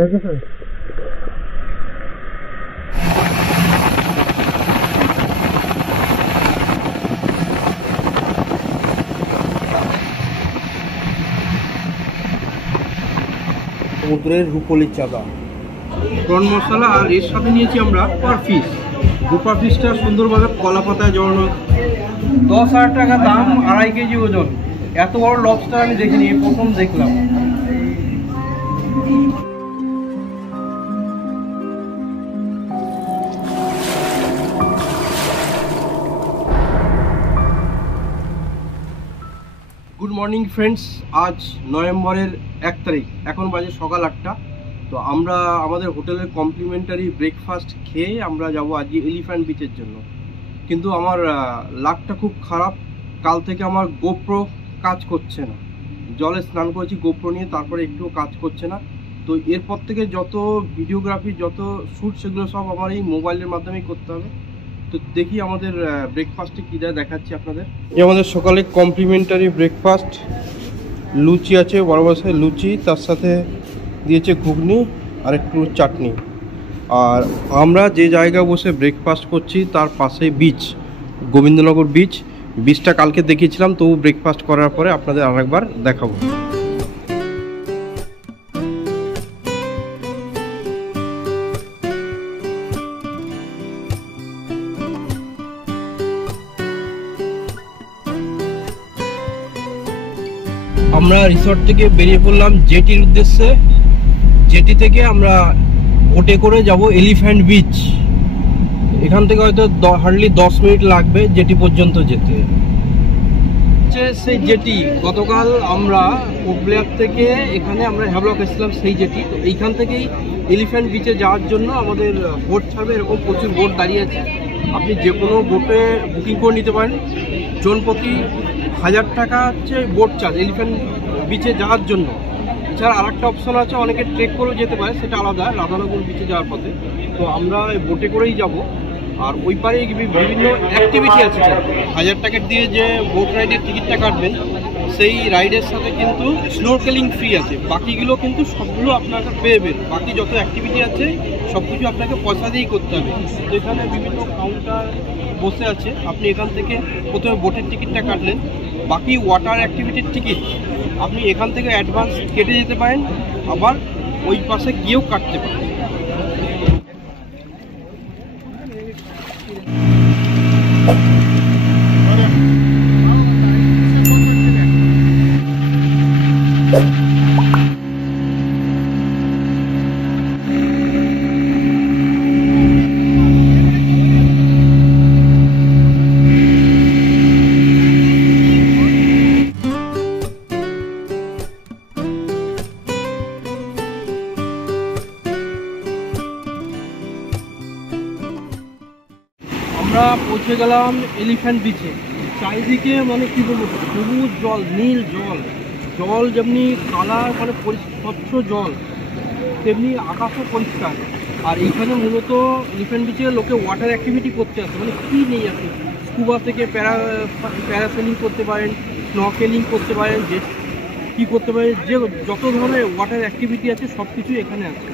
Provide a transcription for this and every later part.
সমুদ্রের রুপোলির চাঁদা, প্রন মশলা, আর এর সাথে নিয়েছি আমরা পার পিস। দু পার পিসটা সুন্দরভাবে কলা পাতায় জড়ানো। 10,000 টাকা দাম, 2.5 কেজি ওজন। এত বড় লবস্টার আমি দেখিনি, প্রথম দেখলাম। গুড মর্নিং ফ্রেন্ডস, আজ নভেম্বরের 1 তারিখ, এখন বাজে সকাল 8টা। তো আমরা আমাদের হোটেলের কমপ্লিমেন্টারি ব্রেকফাস্ট খেয়ে আমরা যাব আজকে এলিফ্যান্ট বিচের জন্য। কিন্তু আমার লাকটা খুব খারাপ, কাল থেকে আমার গোপ্রো কাজ করছে না। জলে স্নান করেছি গোপ্রো নিয়ে, তারপরে একটুও কাজ করছে না। তো এরপর থেকে যত ভিডিওগ্রাফি, যত শ্যুট, সেগুলো সব আমার এই মোবাইলের মাধ্যমেই করতে হবে। তো দেখি আমাদের ব্রেকফাস্টে কী দেয়, দেখাচ্ছি আপনাদের। এই আমাদের সকালে কমপ্লিমেন্টারি ব্রেকফাস্ট, লুচি আছে, বড় বড় সাইজের লুচি, তার সাথে দিয়েছে ঘুগনি আর একটু চাটনি। আর আমরা যে জায়গায় বসে ব্রেকফাস্ট করছি তার পাশেই বিচ, গোবিন্দনগর বিচ। বিচটা কালকে দেখিয়েছিলাম, তবু ব্রেকফাস্ট করার পরে আপনাদের আরেকবার দেখাবো। আমরা রিসর্ট থেকে বেরিয়ে পড়লাম জেটির উদ্দেশ্যে। জেটি থেকে আমরা বোটে করে যাব এলিফ্যান্ট বিচ। এখান থেকে হয়তো হার্ডলি 10 মিনিট লাগবে জেটি পর্যন্ত যেতে। সেই জেটি গতকাল আমরা কোকব্লেয়ার থেকে এখানে আমরা হ্যাভলক এসেছিলাম, সেই জেটি। তো এইখান থেকেই এলিফ্যান্ট বিচে যাওয়ার জন্য আমাদের বোট ছাড়বে, এরকম প্রচুর বোট দাঁড়িয়ে আছে। আপনি যে কোনো বোটে বুকিং করে নিতে পারেন। জনপ্রতি 1000 টাকা হচ্ছে বোট চার্জ এলিফ্যান্ট বিচে যাওয়ার জন্য। এছাড়া আরেকটা অপশন আছে, অনেকে ট্রেক করেও যেতে পারে, সেটা আলাদা, রাধানগর বিচে যাওয়ার পথে। তো আমরা বোটে করেই যাব। আর ওই পারে বিভিন্ন অ্যাক্টিভিটি আছে। 1000 টাকা দিয়ে যে বোট রাইডের টিকিটটা কাটবেন, সেই রাইডের সাথে কিন্তু স্নোরকেলিং ফ্রি আছে। বাকিগুলো কিন্তু সবগুলো আপনাকে পেবেন। বাকি যত অ্যাক্টিভিটি আছে সব কিছু আপনাকে পয়সা দিয়েই করতে হবে। তো এখানে বিভিন্ন কাউন্টার বসে আছে, আপনি এখান থেকে প্রথমে বোটের টিকিটটা কাটলেন, বাকি ওয়াটার অ্যাক্টিভিটির টিকিট আপনি এখান থেকে অ্যাডভান্স কেটে যেতে পারেন, আবার ওই পাশে গিয়েও কাটতে পারেন। আমরা পৌঁছে গেলাম এলিফ্যান্ট বিচে। চারিদিকে মানে কি বলবো, সবুজ জল, নীল জল, জল যেমনি কালার, মানে স্বচ্ছ জল, তেমনি আকাশও পরিষ্কার। আর এইখানে মূলত এলিফ্যান্ট বিচে লোকে ওয়াটার অ্যাক্টিভিটি করতে আসে, মানে কী নেই আছে। স্কুবা থেকে প্যারাসেলিং করতে পারেন, স্নরকেলিং করতে পারেন, যে কী করতে পারেন, যে যত ধরনের ওয়াটার অ্যাক্টিভিটি আছে সব কিছু এখানে আছে।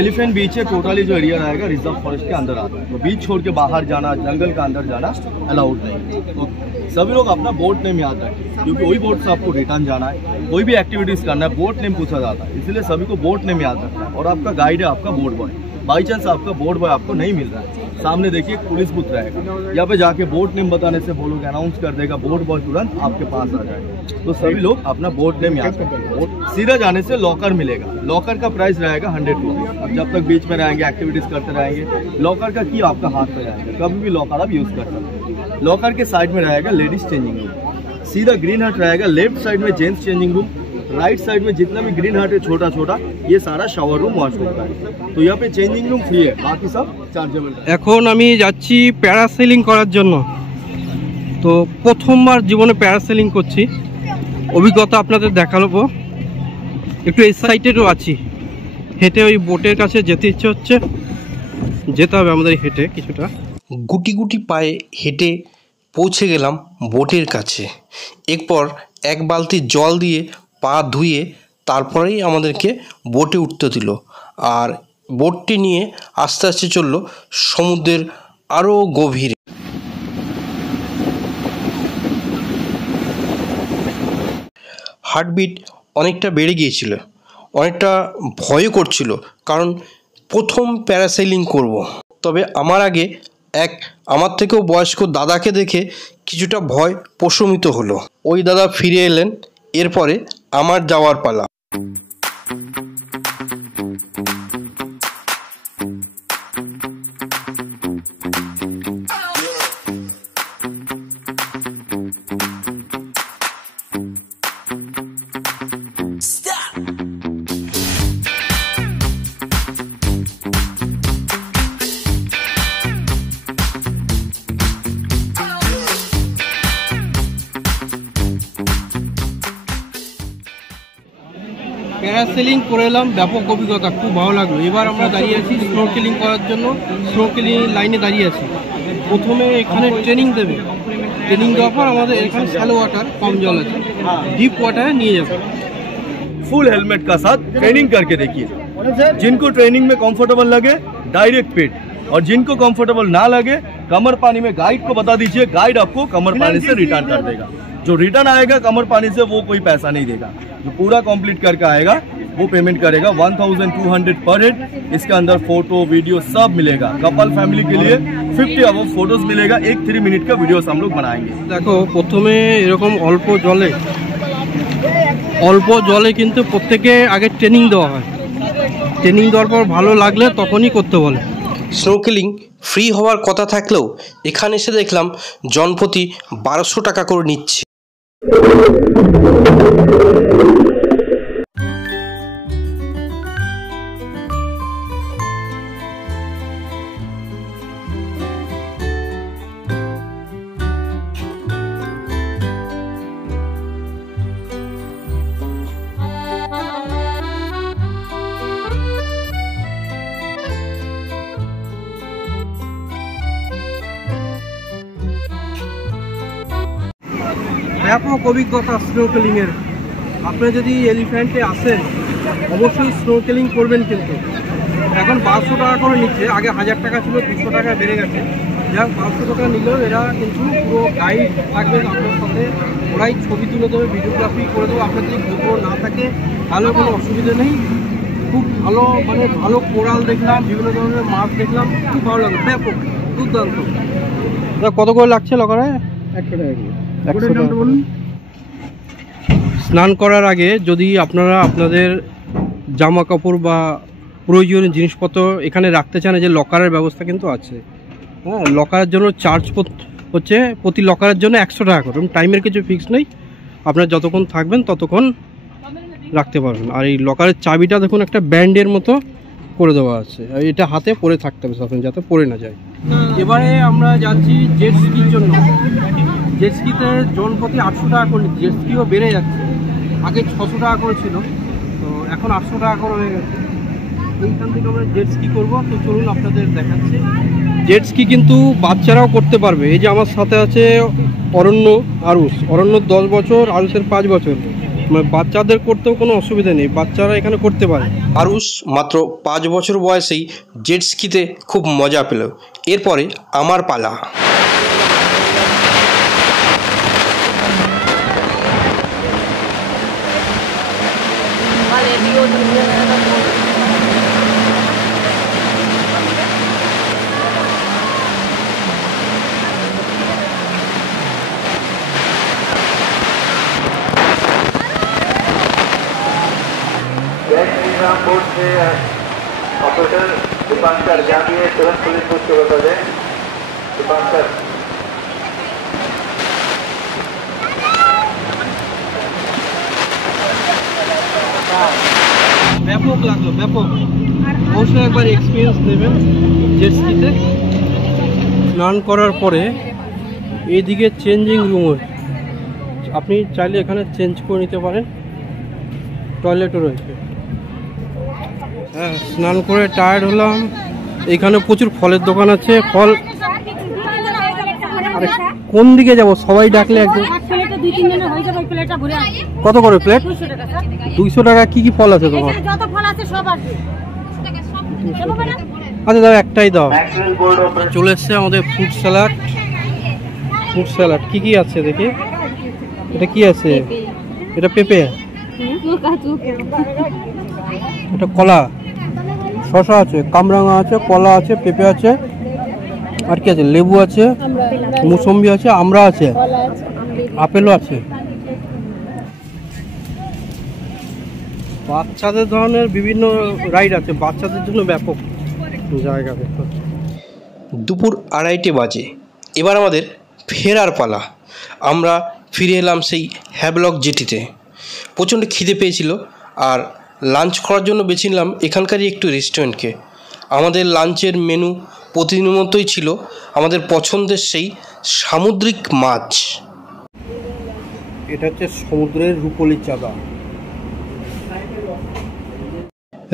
एलिफेंट बीच है, टोटली जो एरिया रहेगा रिजर्व फॉरेस्ट के अंदर आता है। तो बीच छोड़ के बाहर जाना, जंगल का अंदर जाना अलाउड नहीं। तो सभी लोग अपना बोट नेम याद रखें, क्योंकि वही बोट से आपको रिटर्न जाना है, कोई भी एक्टिविटीज करना है बोट नेम पूछा जाता है। इसलिए सभी को बोट नेम याद रखना है। और आपका गाइड है आपका बोट बॉय। बाई चांस आपका बोट बॉय आपको नहीं मिल रहा है, सामने देखिए पुलिस बूथ रहेगा, यहाँ पे जाके बोट नेम बताने से वो लोग अनाउंस कर देगा, बोट बॉय तुरंत आपके पास आ जाएगा। तो सभी लोग अपना बोट नेम याद रखें। सीधा जाने से लॉकर मिलेगा, लॉकर का प्राइस रहेगा 100 रुपीज़। अब जब तक बीच में रहेंगे, एक्टिविटीज करते रहेंगे, लॉकर का की आपका हाथ पे रहेगा, कभी भी लॉकर आप यूज कर सकते हैं। लॉकर के साइड में रहेगा लेडीज चेंजिंग रूम, सीधा ग्रीन हट रहेगा, लेफ्ट साइड में gents changing room, right side में जितना भी ग्रीन हट है छोटा छोटा, ये सारा शावर रूम वॉशरूम का है। तो यहाँ पे चेंजिंग रूम फ्री है, बाकी सब चार्जेबल है। এখন আমি যাচ্ছি প্যারাসেলিং করার জন্য। তো প্রথমবার জীবনে প্যারাসেলিং করছি, অভিজ্ঞতা আপনাদের দেখাবো। একটু এক্সাইটেডও আছি। হেঁটে ওই বোটের কাছে যেতে ইচ্ছে হচ্ছে, যেতে হবে আমাদের হেঁটে কিছুটা। গুটি গুটি পায়ে হেঁটে পৌঁছে গেলাম বোটের কাছে। এরপর এক বালতি জল দিয়ে পা ধুয়ে তারপরেই আমাদেরকে বোটে উঠতে দিল, আর বোটটি নিয়ে আস্তে আস্তে চলল সমুদ্রের আরও গভীরে। হার্টবিট অনেকটা বেড়ে গিয়েছিল, অনেকটা ভয়ও করছিল, কারণ প্রথম প্যারাসেলিং করব। তবে আমার আগে আমার থেকেও বয়স্ক দাদাকে দেখে কিছুটা ভয় প্রশমিত হলো। ওই দাদা ফিরে এলেন, এরপরে আমার যাওয়ার পালা। প্যারাসেলিং করে এলাম, ব্যাপক অভিজ্ঞতা, খুব ভালো লাগলো। এবার আমরা দাঁড়িয়ে আছি স্নোরকেলিং করার জন্য, স্নোরকেলিং লাইনে দাঁড়িয়ে আছি। প্রথমে এখানে ট্রেনিং দেবে, ট্রেনিং দেওয়ার পর আমাদের এখানে শ্যালো ওয়াটার, কম জল আছে, ডিপ ওয়াটারে নিয়ে যাবে। फुल हेलमेट का साथ ट्रेनिंग करके देखिए। जिनको ट्रेनिंग में कंफर्टेबल लगे डायरेक्ट पेट, और जिनको कंफर्टेबल ना लगे कमर पानी में गाइड को बता दीजिए, गाइड आपको कमर पानी से रिटर्न कर देगा। जो रिटर्न आएगा कमर पानी से वो कोई पैसा नहीं देगा, जो पूरा कंप्लीट करके आएगा वो पेमेंट करेगा 1200 पर हेड। इसके अंदर फोटो वीडियो सब मिलेगा। कपल फैमिली के लिए 50 अबव फोटोज मिलेगा। 1-3 मिनट का वीडियोस हम लोग बनाएंगे। देखो प्रथमे এরকম অল্প জলে কিন্তু প্রত্যেকে আগে ট্রেনিং দেওয়া হয়, ট্রেনিং দেওয়ার পর ভালো লাগলে তখনই করতে বলে। স্নোকেলিং ফ্রি হওয়ার কথা থাকলেও এখানে এসে দেখলাম জনপ্রতি 1200 টাকা করে নিচ্ছে। ব্যাপক অভিজ্ঞতা স্নোকেলিংয়ের। আপনি যদি এলিফ্যান্টে আসেন অবশ্যই স্নোকেলিং করবেন, কিন্তু এখন 1200 টাকা করে নিচ্ছে, আগে 1000 টাকা ছিল, 200 টাকা বেড়ে গেছে। যাক 1200 টাকা নিলেও এরা কিন্তু পুরো গাইড থাকবে আপনার সাথে, ওরাই ছবি তুলে দেবে, ভিডিওগ্রাফি করে দেবে। আপনার যদি গোপ্রো না থাকে তাহলে কোনো অসুবিধা নেই। খুব ভালো, মানে ভালো কোরাল দেখলাম, বিভিন্ন ধরনের মাছ দেখলাম, খুব ভালো লাগলো, ব্যাপক দুর্দান্ত। কত করে লাগছে লকারে? 100 টাকা। স্নান করার আগে যদি আপনারা আপনাদের জামা কাপড় বা প্রয়োজনীয় জিনিসপত্র এখানে রাখতে চান, যে লকারের ব্যবস্থা কিন্তু আছে। হ্যাঁ, লকারের জন্য চার্জ হচ্ছে প্রতি লকারের জন্য 100 টাকা করে, টাইমের কিছু ফিক্স নেই, আপনারা যতক্ষণ থাকবেন ততক্ষণ রাখতে পারবেন। আর এই লকারের চাবিটা দেখুন একটা ব্যান্ডের মতো করে দেওয়া আছে, এটা হাতে পরে থাকতে হবে সবসময়, যাতে পরে না যায়। এবারে আমরা যাচ্ছি জেট স্কির জন্য। জেট স্কিতে জনপ্রতি 800 টাকা করে নিচ্ছে, জেট স্কিও বেড়ে যাচ্ছে, আগে 600 টাকা করে ছিল, তো এখন 800 টাকা করে হয়ে গেছে। এইখান থেকে আমরা জেট স্কি করবো, তো চলুন আপনাদের দেখাচ্ছি। জেট স্কি কিন্তু বাচ্চারাও করতে পারবে। এই যে আমার সাথে আছে অরণ্য, অরণ্য 10 বছর, আরুষের 5 বছর, মানে বাচ্চাদের করতেও কোনো অসুবিধা নেই, বাচ্চারা এখানে করতে পারে। আরুষ মাত্র 5 বছর বয়সেই জেট স্কিতে খুব মজা পেল। এরপরে আমার পালা। बोर्ड से ऑपरेटर दीपांकर जानिए, तुरंत पुलिस बूथ को बता दें। दीपांकर ব্যাপক লাগলো, ব্যাপক। অবশ্যই একবার এক্সপিরিয়েন্স নেবেন জেট স্কিতে। স্নান করার পরে এইদিকে চেঞ্জিং রুম, আপনি চাইলে এখানে চেঞ্জ করে নিতে পারেন, টয়লেটও রয়েছে। হ্যাঁ, স্নান করে টায়ার্ড হলাম। এখানে প্রচুর ফলের দোকান আছে, ফল কোন দিকে যাব? সবাই ডাকলে একদম। কত করে প্লেট? 200 টাকা। কি কি ফল আছে তোমার? আচ্ছা দাও, একটাই দাও। চলে এসছে আমাদের ফ্রুট স্যালাড। ফ্রুট স্যালাড কি কি আছে দেখি। এটা কি আছে? এটা পেঁপে, এটা কলা, শসা আছে, কামরাঙা আছে, কলা আছে, পেঁপে আছে, আর কি আছে? লেবু আছে, মুসম্বি আছে, আমড়া আছে, আপেলও আছে। বাচ্চাদের ধরনের বিভিন্ন রাইড আছে, বাচ্চাদের জন্য ব্যাপক জায়গা। দুপুর 2:30 বাজে। এবার আমাদের ফেরার পালা। আমরা ফিরে এলাম সেই হ্যাভলক জেটিতে। প্রচণ্ড খিদে পেয়েছিল আর লাঞ্চ করার জন্য বেছে নিলাম এখানকারই একটু রেস্টুরেন্টকে। আমাদের লাঞ্চের মেনু প্রতিদিনের মতোই ছিল, আমাদের পছন্দের সেই সামুদ্রিক মাছ। এটা হচ্ছে সমুদ্রের রূপলি চাঁদা।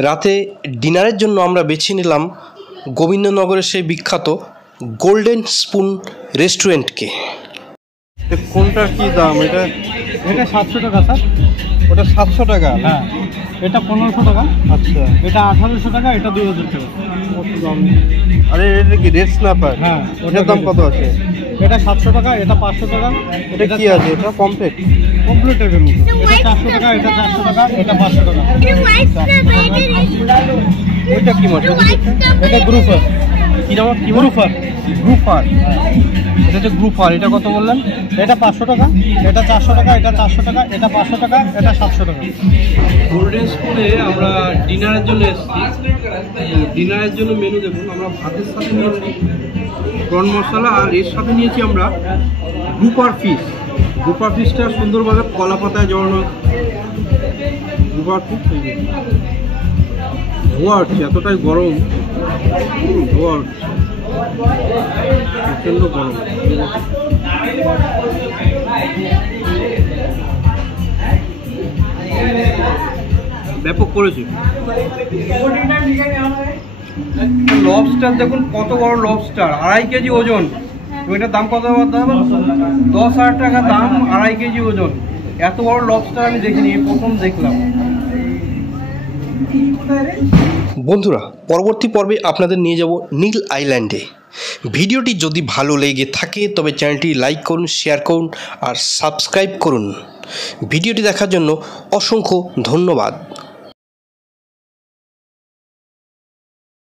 রাতে ডিনারের জন্য আমরা বেছে নিলাম গোবিন্দনগরের সেই বিখ্যাত গোল্ডেন স্পুন রেস্টুরেন্টকে। কোনটার কি দাম? এটা 700 টাকা স্যার। ওটা 700 টাকা। হ্যাঁ, এটা 1500 টাকা। আচ্ছা, এটা 1800 টাকা, এটা 2000 টাকা। আরে এটা কি রেড স্ন্যাপার? হ্যাঁ, ওটার দাম কত আছে? এটা 700 টাকা, এটা 500 টাকা। এটা কি আছে? এটা কমপ্লিট কমপ্লিটের মতো। এটা 400 টাকা, এটা 400 টাকা, এটা 500 টাকা। ওইটা কি মাছ? এটা গ্রুপার। কি নাম? কি গ্রুপার। গ্রুপার। এটা হচ্ছে গ্রুপার। এটা কত বললেন? এটা 500 টাকা, এটা 400 টাকা, এটা 400 টাকা, এটা 500 টাকা, এটা 700 টাকা। গোল্ডেন স্পুনে আমরা ডিনারের জন্য এসেছি। ডিনারের জন্য মেনু দেখুন, আমরা ভাতের সাথে নিয়েছি প্রন মশলা, আর এর সাথে নিয়েছি আমরা গ্রুপার ফিশ। গ্রুপার ফিশটা সুন্দরভাবে কলা পাতায় জড়ানো। গ্রুপার ফিশ ধোয়া হচ্ছে, এতটাই গরম। ধোয়া হচ্ছে, প্রচণ্ড গরম। ব্যাপক করেছে। লবস্টার দেখুন কত বড় লবস্টার, 2.5 কেজি ওজন। ওইটার দাম কত? 10,000 টাকা দাম, 2.5 কেজি ওজন। এত বড় লবস্টার আমি দেখিনি, প্রথম দেখলাম। বন্ধুরা, পরবর্তী পর্বে আপনাদের নিয়ে যাব নীল আইল্যান্ডে। ভিডিওটি যদি ভালো লেগে থাকে তবে চ্যানেলটি লাইক করুন, শেয়ার করুন আর সাবস্ক্রাইব করুন। ভিডিওটি দেখার জন্য অসংখ্য ধন্যবাদ।